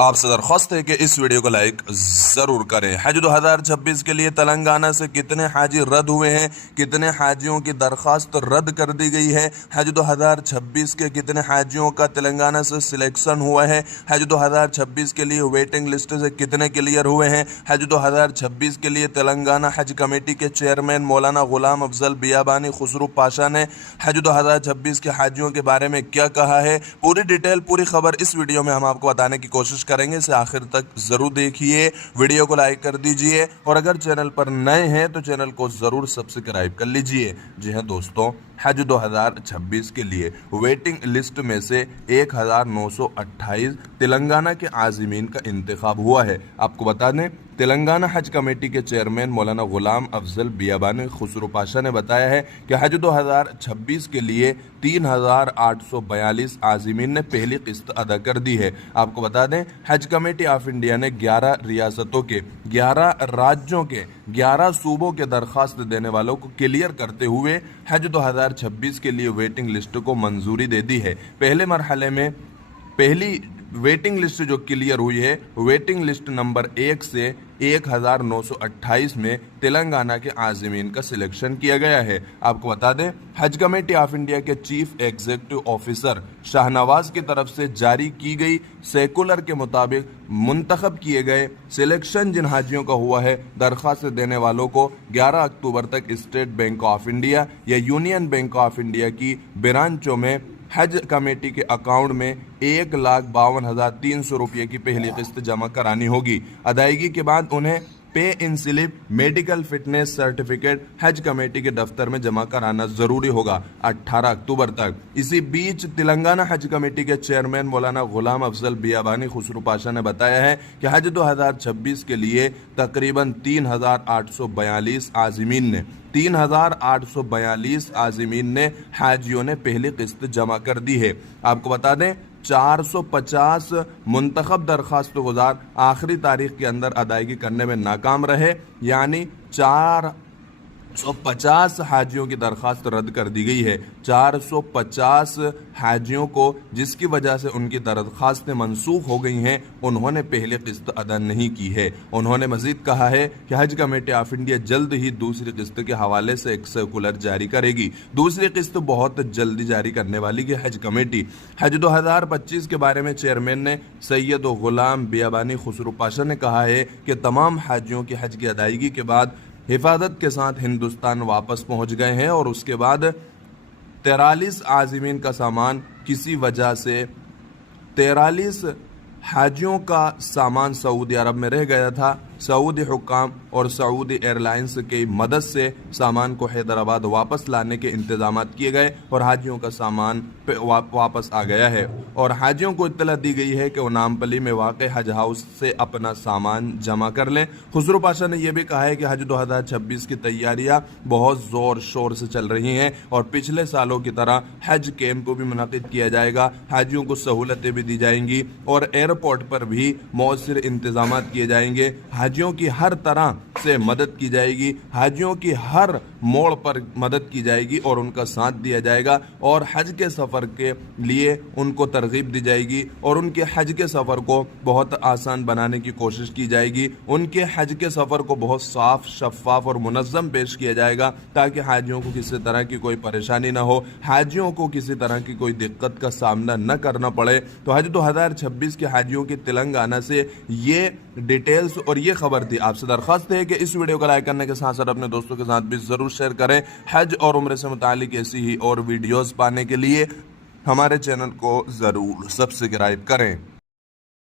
आपसे दरख्वास्त है कि इस वीडियो को लाइक ज़रूर करें। हज 2026 के लिए तेलंगाना से कितने हाजी रद्द हुए हैं, कितने हाजियों की दरख्वास्त रद्द कर दी गई है, हज 2026 के कितने हाजियों का तेलंगाना से सिलेक्शन हुआ है, हज 2026 के लिए वेटिंग लिस्ट से कितने क्लियर हुए हैं, हज 2026 के लिए तेलंगाना हज कमेटी के चेयरमैन मौलाना गुलाम अफजल बियाबानी खुसरू पाशा ने हज 2026 के हाजियों के बारे में क्या कहा है। पूरी डिटेल, पूरी खबर इस वीडियो में हम आपको बताने की कोशिश करेंगे। इसे आखिर तक जरूर देखिए, वीडियो को लाइक कर दीजिए और अगर चैनल पर नए हैं तो चैनल को जरूर सब्सक्राइब कर लीजिए। जी हां दोस्तों, हज 2026 के लिए वेटिंग लिस्ट में से 1928 तेलंगाना के आज़मीन का इंतखाब हुआ है। आपको बता दें, तेलंगाना हज कमेटी के चेयरमैन मौलाना गुलाम अफजल बियाबानी खुसरू पाशा ने बताया है कि हज 2026 के लिए 3842 आज़मीन ने पहली किस्त अदा कर दी है। आपको बता दें, हज कमेटी ऑफ इंडिया ने 11 रियासतों के 11 राज्यों के 11 सूबों के दरख्वास्त देने वालों को क्लियर करते हुए हज 2026 के लिए वेटिंग लिस्ट को मंजूरी दे दी है। पहले मरहले में पहली वेटिंग लिस्ट जो क्लियर हुई है, वेटिंग लिस्ट नंबर 1 से 1928 में तेलंगाना के आज़मीन का सिलेक्शन किया गया है। आपको बता दें, हज कमेटी ऑफ इंडिया के चीफ एग्जीक्यूटिव ऑफिसर शाहनवाज की तरफ से जारी की गई सर्कुलर के मुताबिक मुंतखब किए गए सिलेक्शन जिन हाजियों का हुआ है, दरख्वास्त देने वालों को 11 अक्टूबर तक स्टेट बैंक ऑफ इंडिया या यूनियन बैंक ऑफ इंडिया की ब्रांचों में हज कमेटी के अकाउंट में 1,52,300 रुपये की पहली किस्त जमा करानी होगी। अदायगी के बाद उन्हें पे इन स्लिप, मेडिकल फिटनेस सर्टिफिकेट हज कमेटी के दफ्तर में जमा कराना जरूरी होगा 18 अक्टूबर तक। इसी बीच तेलंगाना हज कमेटी के चेयरमैन मौलाना गुलाम अफजल बियाबानी खुसरू पाशा ने बताया है कि हज 2026 के लिए तकरीबन 3,842 आज़मीन ने हाजियों ने पहली किस्त जमा कर दी है। आपको बता दें, 450 मुंतखब दरख्वास्त गुजार आखिरी तारीख के अंदर अदायगी करने में नाकाम रहे, यानी 450 हाजियों की दरख्वास्त रद्द कर दी गई है। 450 हाजियों को, जिसकी वजह से उनकी दरख्वास्तें मनसूख हो गई हैं, उन्होंने पहले किस्त अदा नहीं की है। उन्होंने मजीद कहा है कि हज कमेटी ऑफ इंडिया जल्द ही दूसरी किस्त के हवाले से एक सर्कुलर जारी करेगी। दूसरी किस्त बहुत जल्दी जारी करने वाली है हज कमेटी। हज 2025 के बारे में चेयरमैन ने सैयद गुलाम बियाबानी खुसरू पाशा ने कहा है कि तमाम हाजियों की हज की अदायगी के बाद हिफाजत के साथ हिंदुस्तान वापस पहुंच गए हैं और उसके बाद 43 आज़मीन का सामान किसी वजह से 43 हाजियों का सामान सऊदी अरब में रह गया था। सऊदी हुक्काम और सऊदी एयरलाइंस की मदद से सामान को हैदराबाद वापस लाने के इंतजाम किए गए और हाजियों का सामान वापस आ गया है और हाजियों को इत्तला दी गई है कि वो नामपली में वाक़े हज हाउस से अपना सामान जमा कर लें। खुसरू पाशा ने यह भी कहा है कि हज 2026 की तैयारियां बहुत ज़ोर शोर से चल रही हैं और पिछले सालों की तरह हज कैंप को भी मुनक़िद किया जाएगा। हाजियों को सहूलतें भी दी जाएंगी और एयरपोर्ट पर भी मौसर इंतजाम किए जाएंगे। हाजियों की हर तरह से मदद की जाएगी, हाजियों की हर मोड़ पर मदद की जाएगी और उनका साथ दिया जाएगा और हज के सफ़र के लिए उनको तरगीब दी जाएगी और उनके हज के सफ़र को बहुत आसान बनाने की कोशिश की जाएगी। उनके हज के सफ़र को बहुत साफ, शफाफ और मुनज़्ज़म पेश किया जाएगा ताकि हाजियों को किसी तरह की कोई परेशानी ना हो, हाजियों को किसी तरह की कोई दिक्कत का सामना न करना पड़े। तो हज 2026 के हाजियों की तेलंगाना से ये डिटेल्स और ये खबर थी। आपसे दरख्वास्त है कि इस वीडियो को लाइक करने के साथ साथ अपने दोस्तों के साथ भी ज़रूर शेयर करें। हज और उम्र से मुतालिक ऐसी ही और वीडियोस पाने के लिए हमारे चैनल को ज़रूर सब्सक्राइब करें।